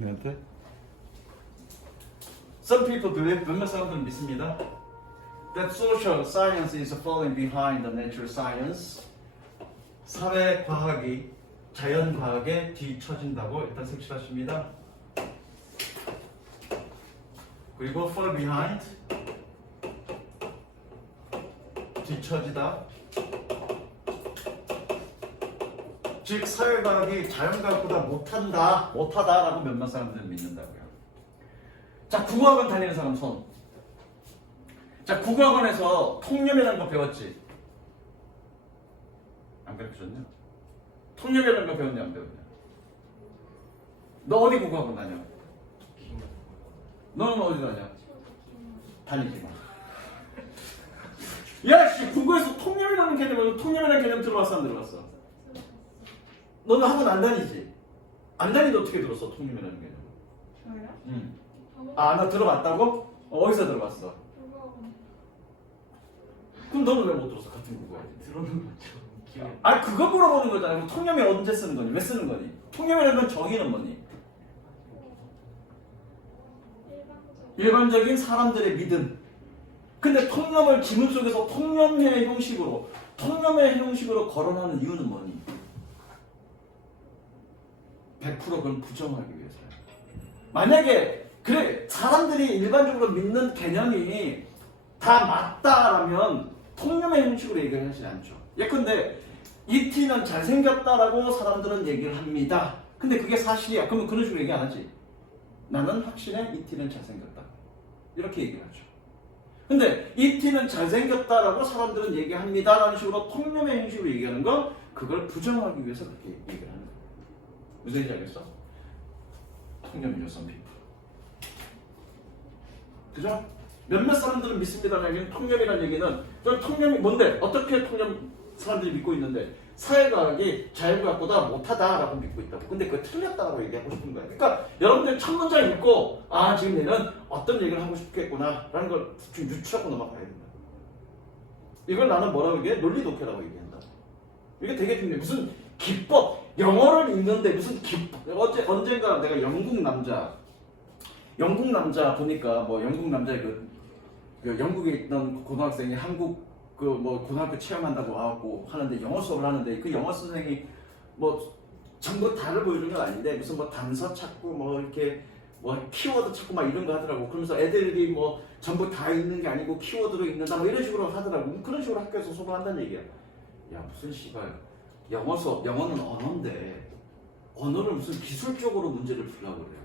얘한테? Some people believe, 몇몇 사람들은 믿습니다. That social science is falling behind the natural science. 사회과학이 자연과학에 뒤처진다고 일단 색칠하십니다. 그리고 fall behind, 뒤처지다. 즉 사회과학이 자연과학보다 못하다라고 몇몇 사람들은 믿는다고요. 자, 국어학원 다니는 사람 손. 자, 국어학원에서 통념이라는 거 배웠지? 안 가르쳐줬냐? 통념이라는 거 배웠냐 안 배웠냐? 너 어디 국어학원 다녀? 너는 어디 다녀? 다니지 마. 야, 씨, 국어에서 통념이라는 개념 들어봤어 안 들어봤어? 너는 학원 안 다니지? 안 다니는데 어떻게 들었어? 통념이라는 개념. 저요? 응. 아, 나 들어봤다고? 어디서 들어봤어? 그럼 너는 왜 못 들었어? 같은 국어야. 들어는 거죠. 아, 그거 물어보는 거잖아. 그럼 통념이 언제 쓰는 거니? 왜 쓰는 거니? 통념이라는 건 정의는 뭐니? 일반적인 사람들의 믿음. 근데 통념을 지문 속에서 통념의 형식으로 거론하는 이유는 뭐니? 100% 그건 부정하기 위해서요. 만약에 그래 사람들이 일반적으로 믿는 개념이 다 맞다라면 통념의 형식으로 얘기를 하지 않죠. 예컨대 이티는 잘생겼다라고 사람들은 얘기를 합니다. 근데 그게 사실이야. 그러면 그런 식으로 얘기 안 하지. 나는 확신해 이티는 잘생겼다. 이렇게 얘기를 하죠. 근데 이티는 잘생겼다라고 사람들은 얘기합니다. 라는 식으로 통념의 형식으로 얘기하는 건 그걸 부정하기 위해서 그렇게 얘기를 하는 거예요. 무슨 얘기인지 알겠어? 통념이죠, some 그죠? 몇몇 사람들은 믿습니다라는 얘기는 통념이라는 얘기는 저 통념이 뭔데? 어떻게 통념 사람들이 믿고 있는데 사회과학이 자연과학보다 못하다라고 믿고 있다고. 근데 그거 틀렸다라고 얘기하고 싶은 거야. 그러니까 여러분들 첫 문장 읽고 아 지금 얘는 어떤 얘기를 하고 싶겠구나라는 걸 좀 유추하고 넘어가야 된다. 이걸 나는 뭐라고 얘기해? 논리 독해라고 얘기한다. 이게 되게 중요해. 무슨 기법 영어를 읽는데 무슨 기법 언젠가 내가 영국 남자 보니까 뭐 영국 남자 그 영국에 있던 고등학생이 한국 그 뭐 고등학교 체험한다고 와갖고 하는데 영어 수업을 하는데 그 영어 선생이 뭐 전부 다를 보여주는 건 아닌데 무슨 뭐 단서 찾고 뭐 이렇게 뭐 키워드 찾고 막 이런 거 하더라고. 그러면서 애들이 뭐 전부 다 읽는 게 아니고 키워드로 읽는다 뭐 이런 식으로 하더라고. 그런 식으로 학교에서 수업을 한다는 얘기야. 야 무슨 씨발 영어 수업 영어는 언어인데 언어를 무슨 기술적으로 문제를 풀려고 그래.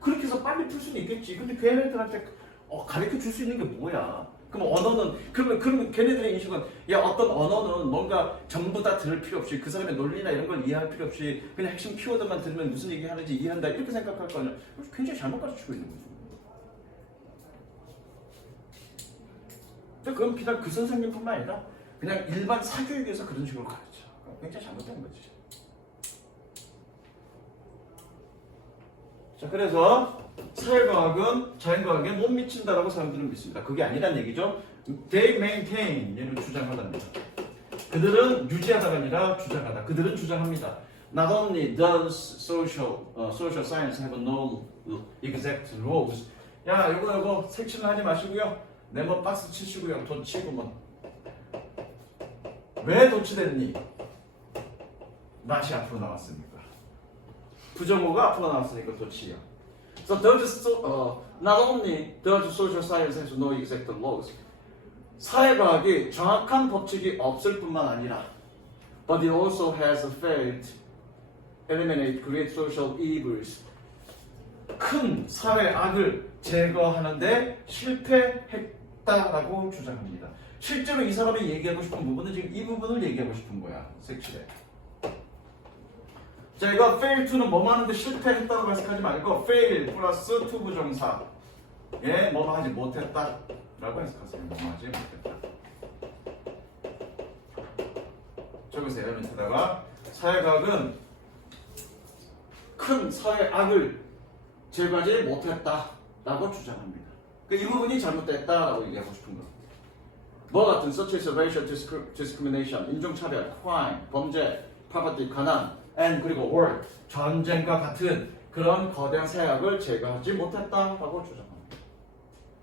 그렇게 해서 빨리 풀 수는 있겠지. 근데 걔네들한테 가르쳐 줄 수 있는 게 뭐야? 그럼 언어는 그러면 걔네들의 인식은 야 어떤 언어는 뭔가 전부 다 들을 필요 없이 그 사람의 논리나 이런 걸 이해할 필요 없이 그냥 핵심 키워드만 들으면 무슨 얘기 하는지 이해한다 이렇게 생각할 거 아니야. 굉장히 잘못 가르치고 있는 거죠. 그건 비단 그 선생님뿐만 아니라 그냥 일반 사교육에서 그런 식으로 가르쳐. 굉장히 잘못된 거지. 자, 그래서 사회과학은 자연과학에 못 미친다라고 사람들은 믿습니다. 그게 아니란 얘기죠. They maintain 얘는 주장하답니다. 그들은 유지하다가 아니라 주장하다. 그들은 주장합니다. Not only does social science have no exact rules. 야, 이거 색칠은 하지 마시고요. 네모 박스 치시고요. 도치고 뭐. 왜 도치됐니? 맛이 앞으로 나왔으니까. 부정어가 앞으로 나왔으니까 도치야. So not only does social science have no exact laws. 사회과학이 정확한 법칙이 없을 뿐만 아니라 but it also has failed to eliminate great social evils. 큰 사회 악을 제거하는데 실패했다라고 주장합니다. 실제로 이 사람이 얘기하고 싶은 부분은 지금 이 부분을 얘기하고 싶은 거야. 색칠해. 자, 이거 fail to는 뭐뭐 하는데 실패했다고 해석하지 말고 fail 플러스 to 부정사 예, 뭐뭐 하지 못했다 라고 해석하세요. 뭐뭐 하지 못했다. 적으세요. 밑에다가 사회과학은 큰 사회 악을 제거하지 못했다 라고 주장합니다. 이 부분이 잘못됐다라고 얘기하고 싶은 거. 뭐 같은 such as racial discrimination, 인종차별, crime, 범죄, poverty, 가난 and 그리고 war 전쟁과 같은 그런 거대한 세력을 제거하지 못했다라고 주장합니다.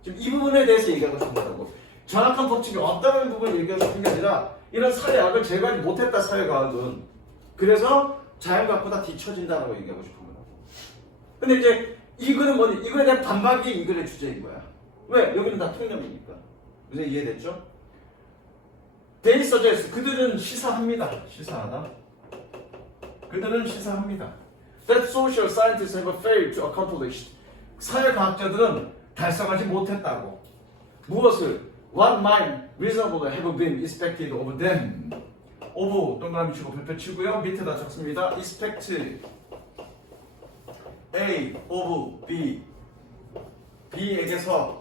지금 이 부분에 대해서 얘기하고 싶은 거고 정확한 법칙이 없다는 부분을 얘기하고 싶은 게 아니라 이런 사회학을 제거하지 못했다 사회과학은 그래서 자연과학보다 뒤처진다라고 얘기하고 싶은 거라고. 근데 이제 이 글은 뭐니? 이거에 대한 반박이 이 글의 주제인 거야. 왜? 여기는 다 통념이니까. 무슨 이해됐죠? They suggest 그들은 시사합니다. 시사하다. 그들은 시사합니다. That social scientists have failed to accomplish. 사회과학자들은 달성하지 못했다고. 무엇을? What might reasonably have been expected of them. of 동그라미 치고 별표 치고요. 밑에다 적습니다. expect A of B. B에게서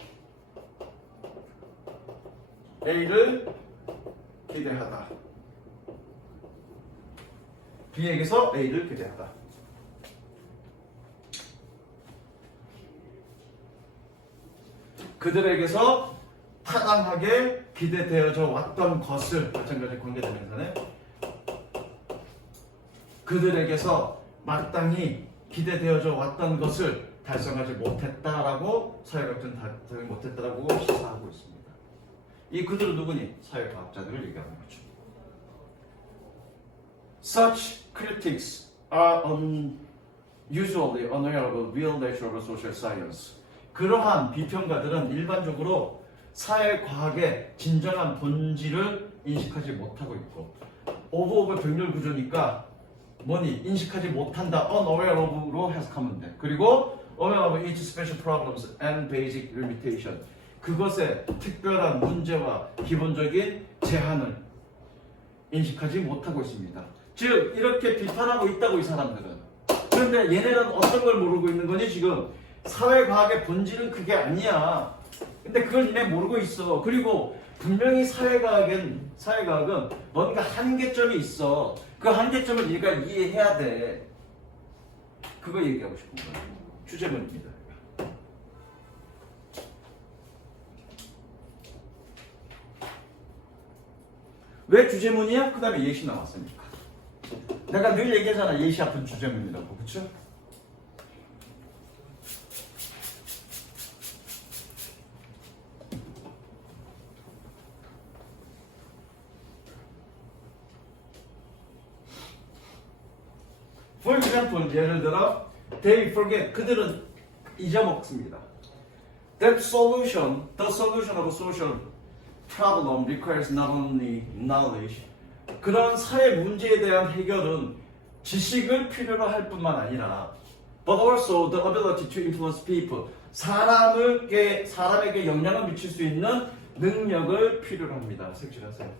A를 기대하다. B에게서 A를 기대하다. 그들에게서 타당하게 기대되어져 왔던 것을 마찬가지 관계대명사네. 그들에게서 마땅히 기대되어져 왔던 것을 달성하지 못했다라고 사회과학자는 달성하지 못했다라고 시사하고 있습니다. 이 그들은 누구니? 사회과학자들을 얘기하는 거죠. Such critics are usually unaware of the real nature of social science. 그러한 비평가들은 일반적으로 사회과학의 진정한 본질을 인식하지 못하고 있고 of 병렬 구조니까 뭐니? 인식하지 못한다. unaware of로 해석하면 돼. 그리고 aware of each special problems and basic limitation. 그것의 특별한 문제와 기본적인 제한을 인식하지 못하고 있습니다. 즉 이렇게 비판하고 있다고 이 사람들은. 그런데 얘네는 어떤 걸 모르고 있는 거니 지금? 사회과학의 본질은 그게 아니야. 근데 그걸 얘네 모르고 있어. 그리고 분명히 사회과학은 뭔가 한계점이 있어. 그 한계점을 얘가 이해해야 돼. 그거 얘기하고 싶은 거야. 주제문입니다. 왜 주제문이야? 그 다음에 예시 나왔으니까. 내가 늘 얘기하잖아. 예시 앞은 주제문이라고. 그쵸? For example, 예를 들어 they forget, 그들은 잊어먹습니다. That solution, the solution of a social problem requires not only knowledge. 그런 사회 문제에 대한 해결은 지식을 필요로 할 뿐만 아니라 but also the ability to influence people. 사람에게 영향을 미칠 수 있는 능력을 필요로 합니다. 색칠하세요.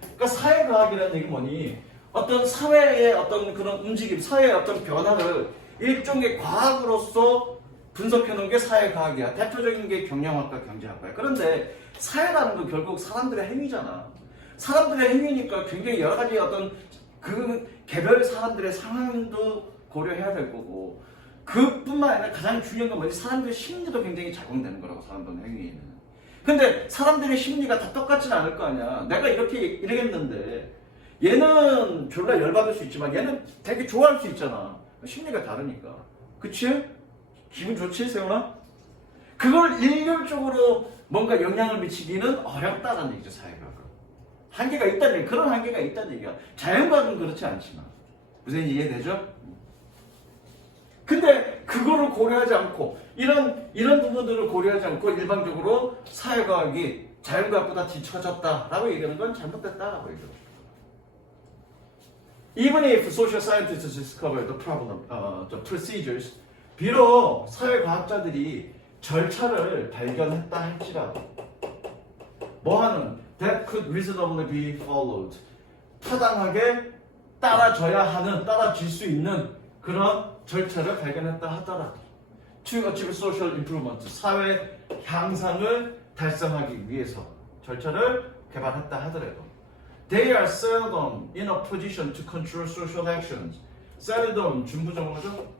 그러니까 사회과학이라는 얘기 뭐니? 어떤 사회의 어떤 그런 움직임, 사회의 어떤 변화를 일종의 과학으로서 분석해 놓은 게 사회과학이야. 대표적인 게 경영학과, 경제학과야. 그런데 사회라는 건 결국 사람들의 행위잖아. 사람들의 행위니까 굉장히 여러 가지 어떤 그 개별 사람들의 상황도 고려해야 될 거고, 그뿐만 아니라 가장 중요한 건 뭐지? 사람들의 심리도 굉장히 작용되는 거라고, 사람들의 행위에는. 근데 사람들의 심리가 다 똑같지는 않을 거 아니야. 내가 이러겠는데 얘는 졸라 열받을 수 있지만 얘는 되게 좋아할 수 있잖아. 심리가 다르니까. 그치? 기분 좋지, 세훈아? 그걸 일률적으로 뭔가 영향을 미치기는 어렵다는 얘기죠, 사회과학은. 한계가 있다는 얘기, 그런 한계가 있다는 얘기야. 자연과학은 그렇지 않지만. 무슨 이해되죠? 근데 그거를 고려하지 않고 이런 부분들을 고려하지 않고 일반적으로 사회과학이 자연과학보다 뒤처졌다라고 얘기하는 건 잘못됐다라고 얘기해요. Even if social scientists discover the problem, the procedures, 비록 사회과학자들이 절차를 발견했다 할지라도 뭐하는 that could reasonably be followed, 타당하게 따라질 수 있는 그런 절차를 발견했다 하더라도 to achieve social improvement, 사회 향상을 달성하기 위해서 절차를 개발했다 하더라도 they are seldom in a position to control social actions. seldom 준부정어죠?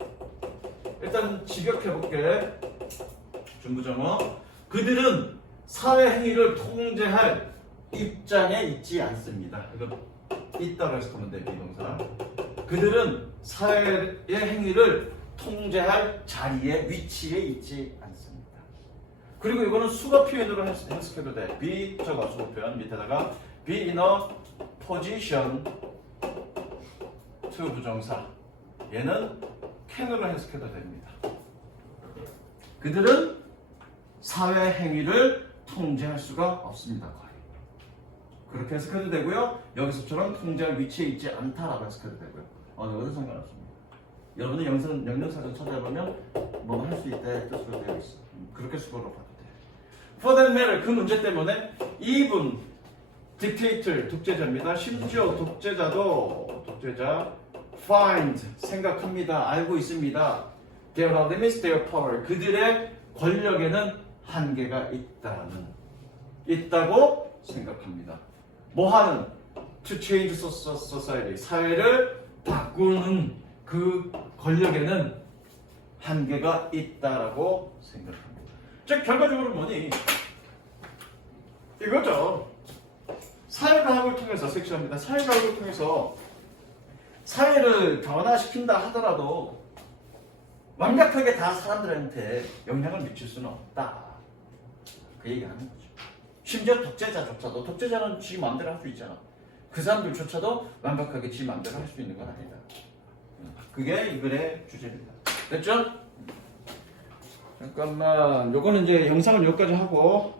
일단 직역해볼게. 준부정어. 그들은 사회 행위를 통제할 입장에 있지 않습니다. 이거 있다고 해석하면 돼, 비동사. 그들은 사회의 행위를 통제할 자리에 위치에 있지 않습니다. 그리고 이거는 수거 표현으로 해석해도 돼. be 저가 수거 표현 밑에다가 be in a position to 부정사. 얘는 can으로 해석해도 됩니다. 그들은 사회 행위를 통제할 수가 없습니다. 거의. 그렇게 해석해도 되고요. 여기서처럼 통제할 위치에 있지 않다라고 해석해도 되고요. 어느 것도 상관없습니다. 여러분이 영영사전 찾아보면 뭐 할 수 있다의 뜻으로 되어 있어. 그렇게 수고로 봐도 돼. For that matter, 그 문제 때문에 이분 dictator 독재자입니다. 심지어 독재자 find 생각합니다. 알고 있습니다. There are limits, their power. 그들의 권력에는 한계가 있다고 생각합니다. 뭐하는? To change society. 사회를 바꾸는 그 권력에는 한계가 있다라고 생각합니다. 즉 결과적으로 뭐니? 이거죠. 사회과학을 통해서 섹시합니다. 사회과학을 통해서 사회를 변화시킨다 하더라도 완벽하게 다 사람들한테 영향을 미칠 수는 없다. 그 얘기하는 거죠. 심지어 독재자는 지 마음대로 할 수 있잖아. 그 사람들조차도 완벽하게 지 마음대로 할 수 있는 건 아니다. 그게 이 글의 주제입니다. 됐죠? 잠깐만, 요거는 이제 영상을 여기까지 하고